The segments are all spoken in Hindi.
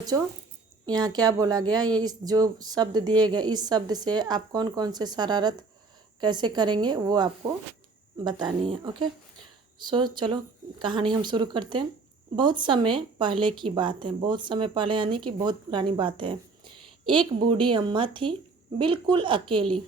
बच्चों, यहाँ क्या बोला गया, ये इस जो शब्द दिए गए इस शब्द से आप कौन कौन से शरारत कैसे करेंगे वो आपको बतानी है। ओके, चलो कहानी हम शुरू करते हैं। बहुत समय पहले की बात है, बहुत समय पहले यानी कि बहुत पुरानी बात है। एक बूढ़ी अम्मा थी, बिल्कुल अकेली।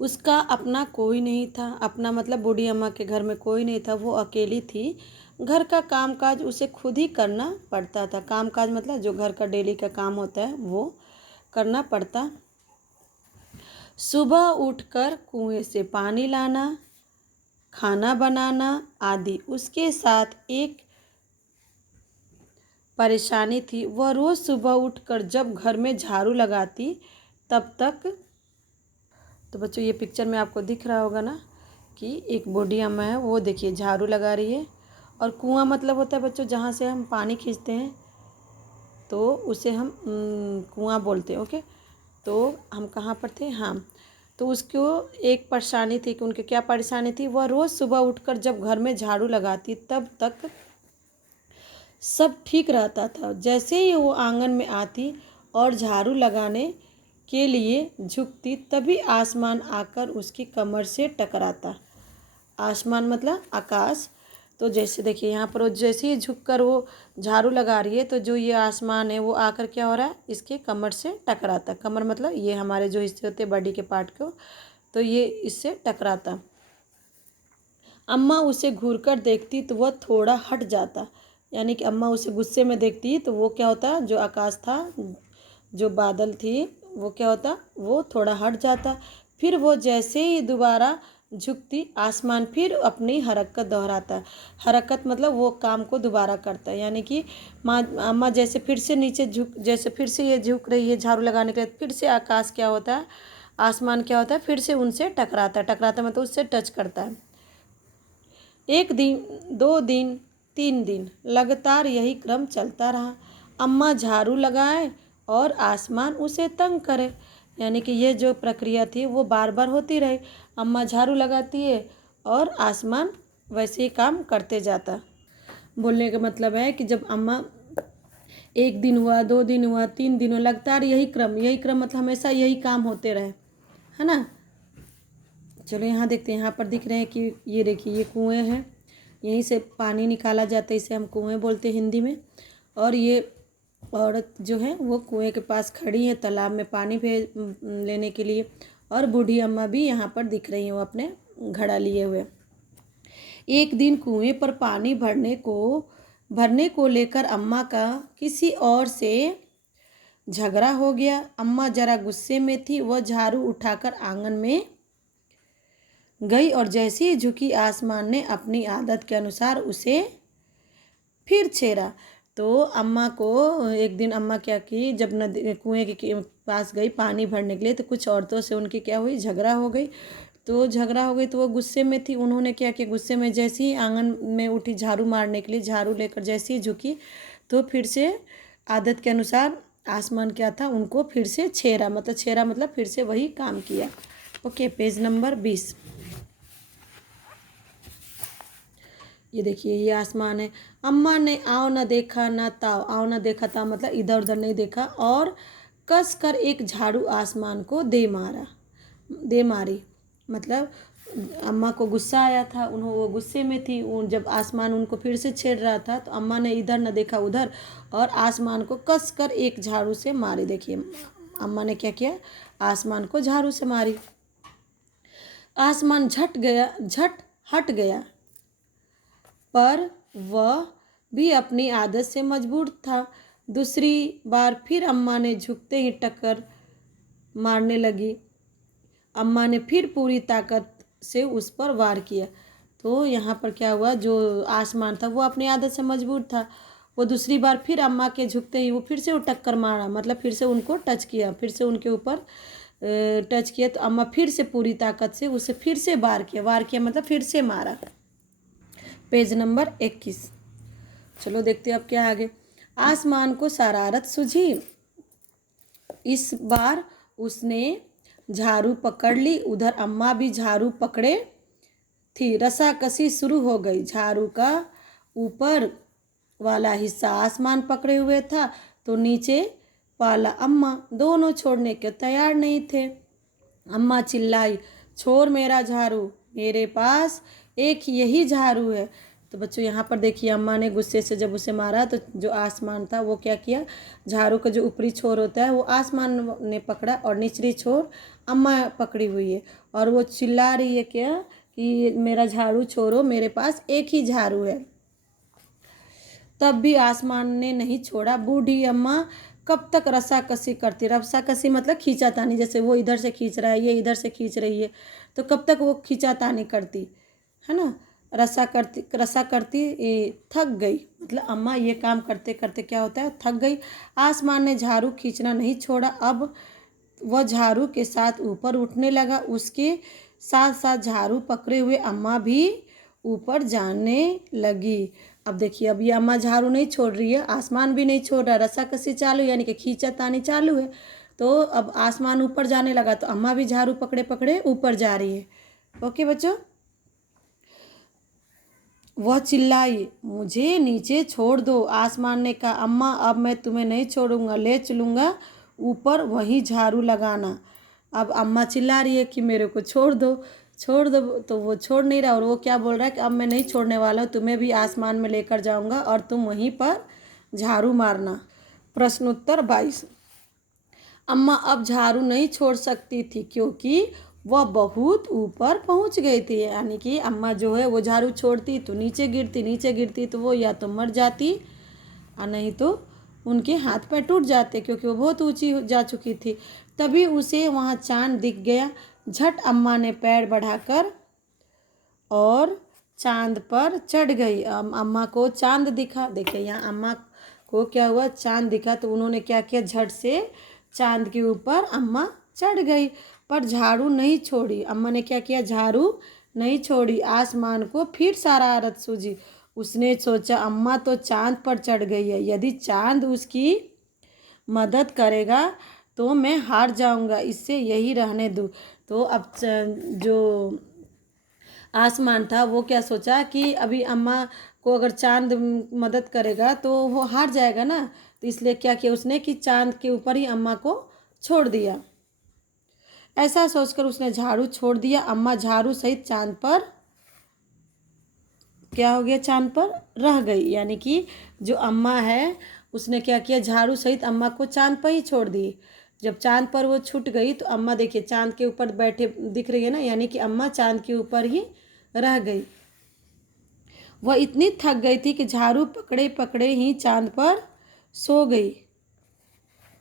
उसका अपना कोई नहीं था, अपना मतलब बूढ़ी अम्मा के घर में कोई नहीं था, वो अकेली थी। घर का कामकाज उसे खुद ही करना पड़ता था। कामकाज मतलब जो घर का डेली का काम होता है वो करना पड़ता। सुबह उठकर कुएं से पानी लाना, खाना बनाना आदि। उसके साथ एक परेशानी थी, वह रोज़ सुबह उठकर जब घर में झाड़ू लगाती तब तक। तो बच्चों, ये पिक्चर में आपको दिख रहा होगा ना कि एक बूढ़ी अम्मा है, वो देखिए झाड़ू लगा रही है। और कुआं मतलब होता है बच्चों जहाँ से हम पानी खींचते हैं, तो उसे हम कुआं बोलते हैं। ओके, तो हम कहाँ पर थे? हाँ, तो उसको एक परेशानी थी कि उनके क्या परेशानी थी, वह रोज़ सुबह उठकर जब घर में झाड़ू लगाती तब तक सब ठीक रहता था। जैसे ही वो आंगन में आती और झाड़ू लगाने के लिए झुकती, तभी आसमान आकर उसकी कमर से टकराता। आसमान मतलब आकाश। तो जैसे देखिए यहाँ पर वो जैसे ही झुक कर वो झाड़ू लगा रही है, तो जो ये आसमान है वो आकर क्या हो रहा है, इसके कमर से टकराता। कमर मतलब ये हमारे जो हिस्से होते हैं बॉडी के पार्ट को, तो ये इससे टकराता। अम्मा उसे घूर कर देखती तो वह थोड़ा हट जाता। यानी कि अम्मा उसे गुस्से में देखती तो वो क्या होता, जो आकाश था, जो बादल थी, वो क्या होता, वो थोड़ा हट जाता। फिर वो जैसे ही दोबारा झुकती, आसमान फिर अपनी हरकत दोहराता। हरकत मतलब वो काम को दोबारा करता है। यानी कि माँ अम्मा जैसे फिर से नीचे झुक, जैसे फिर से ये झुक रही है झाड़ू लगाने के लिए, फिर से आकाश क्या होता है, आसमान क्या होता है, फिर से उनसे टकराता है। टकराता मतलब उससे टच करता है। एक दिन, 2 दिन, 3 दिन लगातार यही क्रम चलता रहा। अम्मा झाड़ू लगाए और आसमान उसे तंग करे। यानी कि ये जो प्रक्रिया थी वो बार बार होती रही। अम्मा झाड़ू लगाती है और आसमान वैसे ही काम करते जाता। बोलने का मतलब है कि जब अम्मा, 1 दिन हुआ, 2 दिन हुआ, 3 दिन हुआ, लगातार यही क्रम मतलब हमेशा यही काम होते रहे, है ना। चलो यहाँ देखते हैं, यहाँ पर दिख रहे हैं कि ये देखिए ये कुएं हैं, यहीं से पानी निकाला जाता है, इसे हम कुएं बोलते हैं हिंदी में। और ये औरत जो है वो कुएं के पास खड़ी है तालाब में पानी भेज लेने के लिए। और बूढ़ी अम्मा भी यहाँ पर दिख रही हैं, वो अपने घड़ा लिए हुए। एक दिन कुएं पर पानी भरने को लेकर अम्मा का किसी और से झगड़ा हो गया। अम्मा जरा गुस्से में थी, वह झाड़ू उठाकर आंगन में गई और जैसी ही झुकी, आसमान ने अपनी आदत के अनुसार उसे फिर छेड़ा। तो अम्मा को एक दिन अम्मा क्या की, जब नदी कुएं के पास गई पानी भरने के लिए, तो कुछ औरतों से उनकी क्या हुई, झगड़ा हो गई। तो वो गुस्से में थी। उन्होंने क्या किया, गुस्से में जैसे ही आंगन में उठी झाड़ू मारने के लिए, झाड़ू लेकर जैसे ही झुकी, तो फिर से आदत के अनुसार आसमान क्या था, उनको फिर से छेड़ा मतलब फिर से वही काम किया। Okay, page number 20। ये देखिए ये आसमान है। अम्मा ने आओ न देखा न ताओ, आओ न देखा ताओ मतलब इधर उधर नहीं देखा, और कस कर एक झाड़ू आसमान को दे मारी। मतलब अम्मा को गुस्सा आया था, वो गुस्से में थी। जब आसमान उनको फिर से छेड़ रहा था, तो अम्मा ने इधर न देखा उधर और आसमान को कस कर एक झाड़ू से मारी। देखिए अम्मा ने क्या किया, आसमान को झाड़ू से मारी। आसमान झट हट गया, पर वह भी अपनी आदत से मजबूर था। दूसरी बार फिर अम्मा ने झुकते ही टक्कर मारने लगी। अम्मा ने फिर पूरी ताकत से उस पर वार किया। तो यहाँ पर क्या हुआ, जो आसमान था वो अपनी आदत से मजबूर था। वो दूसरी बार फिर अम्मा के झुकते ही वो फिर से वो टक्कर मारा, मतलब फिर से उनको टच किया, फिर से उनके ऊपर टच किया। तो अम्मा फिर से पूरी ताकत से उसे फिर से वार किया मतलब फिर से मारा। Page number 21। चलो देखते हैं अब क्या आगे। आसमान को शरारत सूझी। इस बार उसने झाड़ू पकड़ ली। उधर अम्मा भी झाड़ू पकड़े थी। रसाकसी शुरू हो गई। झाड़ू का ऊपर वाला हिस्सा आसमान पकड़े हुए था तो नीचे वाला अम्मा, दोनों छोड़ने के तैयार नहीं थे। अम्मा चिल्लाई, छोड़ मेरा झाड़ू, मेरे पास एक यही झाड़ू है। तो बच्चों यहाँ पर देखिए अम्मा ने गुस्से से जब उसे मारा तो जो आसमान था वो क्या किया, झाड़ू का जो ऊपरी छोर होता है वो आसमान ने पकड़ा और निचली छोर अम्मा पकड़ी हुई है और वो चिल्ला रही है क्या कि मेरा झाड़ू छोड़ो, मेरे पास एक ही झाड़ू है। तब भी आसमान ने नहीं छोड़ा। बूढ़ी अम्मा कब तक रस्साकसी करती, रस्साकसी मतलब खींचातानी, जैसे वो इधर से खींच रहा है ये इधर से खींच रही है तो कब तक वो खींचातानी करती है ना, रस्सा करती थक गई। मतलब अम्मा ये काम करते करते क्या होता है, थक गई। आसमान ने झाड़ू खींचना नहीं छोड़ा। अब वह झाड़ू के साथ ऊपर उठने लगा। उसके साथ साथ झाड़ू पकड़े हुए अम्मा भी ऊपर जाने लगी। अब देखिए अब ये अम्मा झाड़ू नहीं छोड़ रही है, आसमान भी नहीं छोड़ रहा, रस्साकसी चालू यानी कि खींचातानी चालू है। तो अब आसमान ऊपर जाने लगा तो अम्मा भी झाड़ू पकड़े पकड़े ऊपर जा रही है। ओके बच्चों, वह चिल्लाई, मुझे नीचे छोड़ दो। आसमान ने कहा, अम्मा अब मैं तुम्हें नहीं छोड़ूंगा, ले चलूँगा ऊपर, वहीं झाड़ू लगाना। अब अम्मा चिल्ला रही है कि मेरे को छोड़ दो छोड़ दो, तो वो छोड़ नहीं रहा और वो क्या बोल रहा है कि अब मैं नहीं छोड़ने वाला हूँ, तुम्हें भी आसमान में लेकर जाऊँगा और तुम वहीं पर झाड़ू मारना। प्रश्नोत्तर 22। अम्मा अब झाड़ू नहीं छोड़ सकती थी क्योंकि वह बहुत ऊपर पहुंच गई थी। यानी कि अम्मा जो है वो झाड़ू छोड़ती तो नीचे गिरती तो वो या तो मर जाती और नहीं तो उनके हाथ पैर टूट जाते क्योंकि वो बहुत ऊंची जा चुकी थी। तभी उसे वहाँ चांद दिख गया। झट अम्मा ने पैर बढ़ाकर और चांद पर चढ़ गई। अम्मा को चांद दिखा। देखिए यहाँ अम्मा को क्या हुआ, चांद दिखा तो उन्होंने क्या किया, झट से चांद के ऊपर अम्मा चढ़ गई पर झाड़ू नहीं छोड़ी। अम्मा ने क्या किया, झाड़ू नहीं छोड़ी। आसमान को फिर शरारत सूझी। उसने सोचा अम्मा तो चांद पर चढ़ गई है, यदि चांद उसकी मदद करेगा तो मैं हार जाऊंगा, इससे यही रहने दूँ। तो अब जो आसमान था वो क्या सोचा कि अभी अम्मा को अगर चांद मदद करेगा तो वो हार जाएगा ना, तो इसलिए क्या किया उसने कि चांद के ऊपर ही अम्मा को छोड़ दिया। ऐसा सोचकर उसने झाड़ू छोड़ दिया। अम्मा झाड़ू सहित चांद पर क्या हो गया, चांद पर रह गई। यानी कि जो अम्मा है उसने क्या किया, झाड़ू सहित अम्मा को चांद पर ही छोड़ दी। जब चांद पर वो छूट गई तो अम्मा देखिए चांद के ऊपर बैठे दिख रही है ना, यानी कि अम्मा चांद के ऊपर ही रह गई। वह इतनी थक गई थी कि झाड़ू पकड़े पकड़े ही चांद पर सो गई।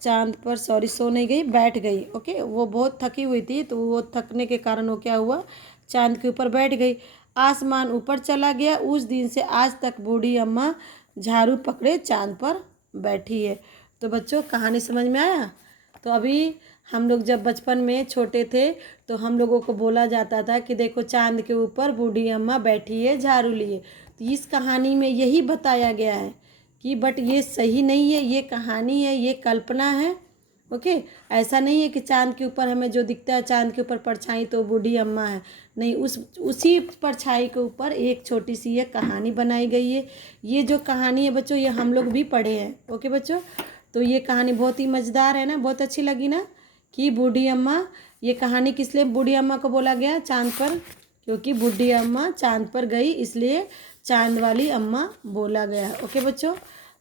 चांद पर सो नहीं गई, बैठ गई। ओके, वो बहुत थकी हुई थी तो वो थकने के कारण वो क्या हुआ, चांद के ऊपर बैठ गई। आसमान ऊपर चला गया। उस दिन से आज तक बूढ़ी अम्मा झाड़ू पकड़े चांद पर बैठी है। तो बच्चों कहानी समझ में आया। तो अभी हम लोग जब बचपन में छोटे थे तो हम लोगों को बोला जाता था कि देखो चांद के ऊपर बूढ़ी अम्मा बैठी है झाड़ू लिए। तो इस कहानी में यही बताया गया है कि बट ये सही नहीं है, ये कहानी है, ये कल्पना है। ओके, ऐसा नहीं है कि चांद के ऊपर हमें जो दिखता है चांद के ऊपर परछाई तो बूढ़ी अम्मा है, नहीं, उसी परछाई के ऊपर एक छोटी सी ये कहानी बनाई गई है। ये जो कहानी है बच्चों ये हम लोग भी पढ़े हैं। ओके बच्चों, तो ये कहानी बहुत ही मज़ेदार है ना, बहुत अच्छी लगी ना कि बूढ़ी अम्मा। ये कहानी किस लिए बूढ़ी अम्मा को बोला गया चांद पर, क्योंकि बूढ़ी अम्मा चांद पर गई इसलिए चांद वाली अम्मा बोला गया। ओके बच्चों,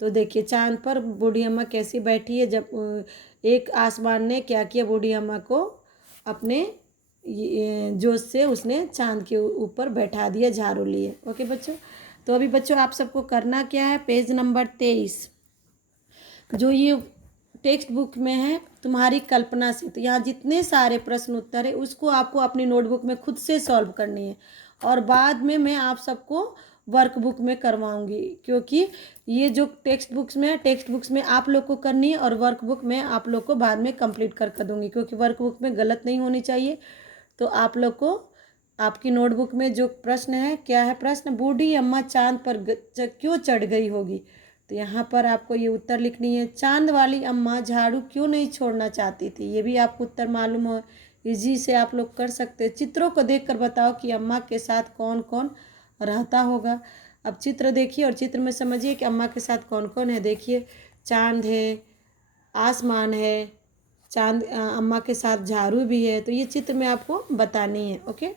तो देखिए चांद पर बूढ़ी अम्मा कैसी बैठी है। जब एक आसमान ने क्या किया, बूढ़ी अम्मा को अपने जोश से उसने चांद के ऊपर बैठा दिया झाड़ू लिए। ओके बच्चों, तो अभी बच्चों आप सबको करना क्या है, पेज नंबर 23 जो ये टेक्स्ट बुक में है तुम्हारी कल्पना से, तो यहाँ जितने सारे प्रश्न उत्तर है उसको आपको अपनी नोटबुक में खुद से सॉल्व करनी है और बाद में मैं आप सबको वर्कबुक में करवाऊंगी, क्योंकि ये जो टेक्स्ट बुक्स में है टेक्स्ट बुक्स में आप लोग को करनी है और वर्कबुक में आप लोग को बाद में कंप्लीट कर दूंगी, क्योंकि वर्कबुक में गलत नहीं होनी चाहिए। तो आप लोग को आपकी नोटबुक में जो प्रश्न है, क्या है प्रश्न, बूढ़ी अम्मा चांद पर क्यों चढ़ गई होगी, तो यहाँ पर आपको ये उत्तर लिखनी है। चांद वाली अम्मा झाड़ू क्यों नहीं छोड़ना चाहती थी, ये भी आपको उत्तर मालूम हो, इजी से आप लोग कर सकते हैं। चित्रों को देखकर बताओ कि अम्मा के साथ कौन कौन रहता होगा। अब चित्र देखिए और चित्र में समझिए कि अम्मा के साथ कौन कौन है। देखिए चांद है, आसमान है, चांद अम्मा के साथ झाड़ू भी है। तो ये चित्र में आपको बतानी है। ओके,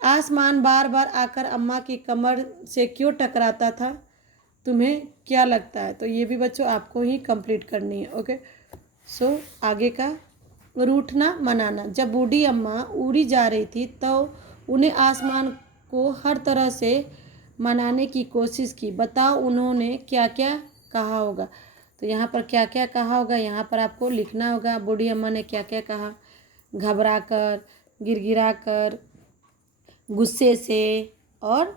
आसमान बार बार आकर अम्मा की कमर से क्यों टकराता था, तुम्हें क्या लगता है। तो ये भी बच्चों आपको ही कंप्लीट करनी है। ओके, सो आगे का रूठना मनाना। जब बूढ़ी अम्मा उड़ी जा रही थी तो उन्हें आसमान को हर तरह से मनाने की कोशिश की। बताओ उन्होंने क्या क्या कहा होगा। तो यहाँ पर क्या क्या कहा होगा यहाँ पर आपको लिखना होगा। बूढ़ी अम्मा ने क्या क्या कहा, घबरा कर, गिड़गिड़ा कर, गुस्से से और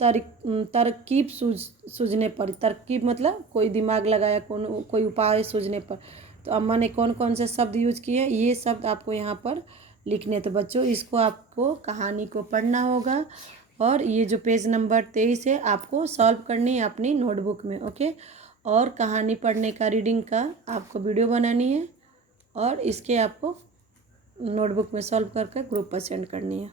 तरकीब सूझने पर। तरकीब मतलब कोई दिमाग लगाया, कोई उपाय सूझने पर। तो अम्मा ने कौन कौन से शब्द यूज किए, ये शब्द आपको यहाँ पर लिखने। तो बच्चों इसको आपको कहानी को पढ़ना होगा और ये जो पेज नंबर 23 है आपको सॉल्व करनी है अपनी नोटबुक में। ओके, और कहानी पढ़ने का, रीडिंग का आपको वीडियो बनानी है और इसके आपको नोटबुक में सॉल्व करके ग्रुप पर सेंड करनी है।